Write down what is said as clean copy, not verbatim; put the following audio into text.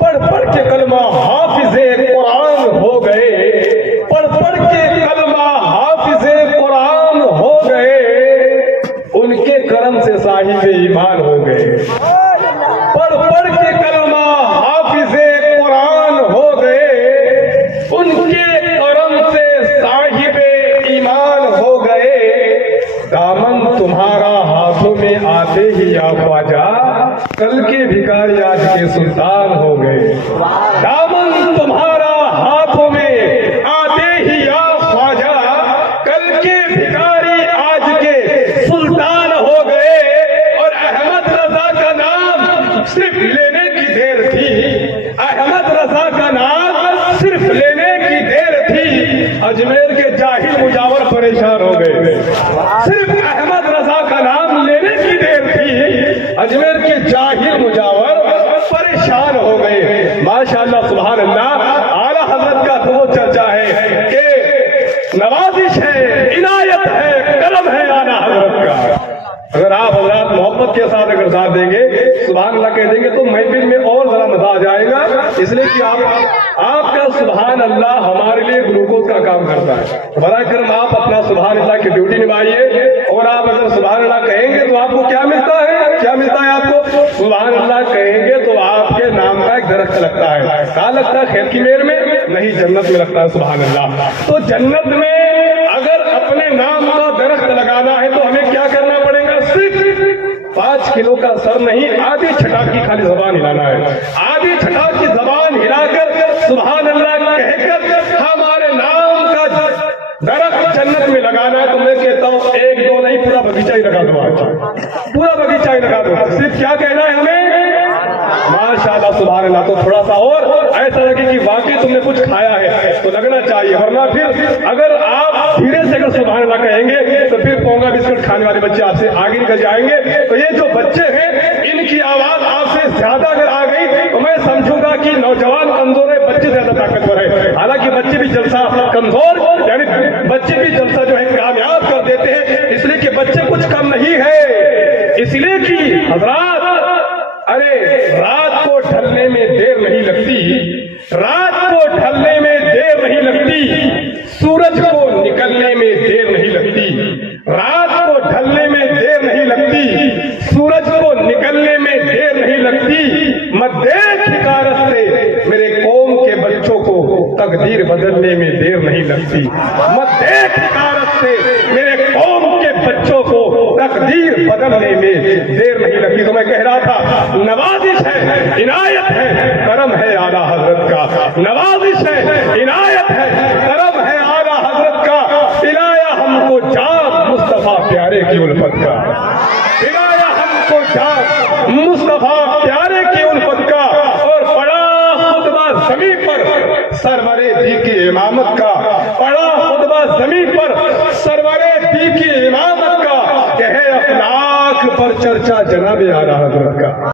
پڑھ پڑھ کے کلمہ حافظ قرآن ہو گئے، پڑھ پڑھ کے کلمہ حافظ قرآن ہو گئے، ان کے کرم سے صاحب ایمان ہو گئے۔ پڑھ پڑھ کے کلمہ حافظ قرآن ہو گئے، ان کے کرم سے صاحب ایمان ہو گئے۔ دامن تمہارا ہاتھوں میں آتے ہی یا خواجہ، کل کے بھکاری آج کے سلطان ہو گئے۔ دامن تمہارا ہاتھوں میں آتے ہی یا خواجہ، کل کے بھکاری آج کے سلطان ہو گئے۔ اور احمد رضا کا نام صرف لینے کی دیر تھی، احمد رضا کا نام صرف لینے کی دیر تھی، اجمیر کے جاہل مجاور پریشان ہو گئے۔ صرف احمد رضا کا نام لینے کی دیر تھی، اجمیر کے جاہل مجاور پریشان ہو گئے۔ ماشاءاللہ سبحان اللہ، اعلیٰ حضرت کا تو وہ چرچا ہے کہ نوازش ہے، عنایت ہے، کرم ہے اعلیٰ حضرت کا۔ اگر آپ حضرات محبت کے ساتھ اگر ساتھ دیں گے، سبحان اللہ کہہ دیں گے تو محفل میں اور ذرا مزہ آ جائے گا، اس لیے کہ آپ کا سبحان اللہ ہمارے لیے گلوکوز کا کام کرتا ہے۔ براہ کرم آپ اپنا سبحان اللہ کی ڈیوٹی نبھائیے، اور آپ اگر سبحان اللہ کہیں گے تو آپ کو کیا ملتا ہے؟ کیا ملتا ہے آپ کو؟ سبحان اللہ کہیں گے تو آپ کے نام کا ایک درخت لگتا ہے۔ کہاں لگتا ہے؟ خیر کی مہر میں نہیں، جنت میں لگتا ہے۔ سبحان اللہ۔ تو جنت میں اگر اپنے نام کا درخت لگانا ہے تو ہمیں کیا کرنا پڑے گا؟ صرف 5 کلو کا سر نہیں، آدھی چھٹاک کی خالی زبان ہلانا ہے۔ آدھی چھٹاک کی زبان ہلا کر سبحان اللہ کہہ کر ہمارے نام کا درخت جنت میں لگانا ہے۔ تو میں کہتا ہوں 1 2 نہیں، پورا باغیچہ ہی لگا دو، آج پورا باغیچہ ہی لگا دو۔ صرف کیا کہنا ہے ہمیں؟ ماشاءاللہ سبحان اللہ۔ تو تھوڑا سا اور ایسا لگے کہ واقعی تم نے کچھ کھایا ہے تو لگنا چاہیے، ورنہ پھر اگر آپ دھیرے سے اگر سبحان اللہ کہیں گے تو پھر پونگا بسکٹ کھانے والے بچے آپ سے آگے نکل جائیں گے۔ تو یہ جو بچے ہیں ان کی آواز آپ سے زیادہ اگر آ گئی تو میں سمجھوں گا کہ نوجوان کمزور ہے، بچے زیادہ طاقتور ہے۔ حالانکہ بچے بھی جلسہ کمزور، یعنی بچے بھی جلسہ جو ہے کامیاب کر دیتے ہیں، اس لیے کہ بچے کچھ کم نہیں ہے۔ اس لیے کہ حضرات، ارے رات کو ڈھلنے میں دیر نہیں لگتی، رات کو ڈھلنے میں دیر نہیں لگتی، سورج کو نکلنے میں دیر نہیں لگتی، رات کو ڈھلنے میں دیر نہیں لگتی، سورج کو نکلنے میں دیر نہیں لگتی۔ مت دیکھ حکارت سے میرے قوم کے بچوں کو تقدیر بدلنے میں دیر نہیں لگتی، مت دیکھ حکارت سے میرے قوم کے بچوں کو تقدیر بدلنے میں دیر نہیں لگتی۔ تو میں کہہ رہا تھا نوازش ہے، عنایت ہے، کرم ہے اعلیٰ حضرت کا۔ نوازش ہے، عنایت ہے، کرم ہے اعلیٰ حضرت کا۔ پلایا ہم کو جام مصطفیٰ پیارے کی الفت کا، پلایا ہم کو جام مصطفیٰ پیارے کی الفت کا، اور پڑا خطبہ زمین پر سرور دی کی امامت کا، پڑا خطبہ زمین پر سرور دی کی امامت کا، کہ ہے اخلاق پر چرچا جناب اعلیٰ حضرت کا۔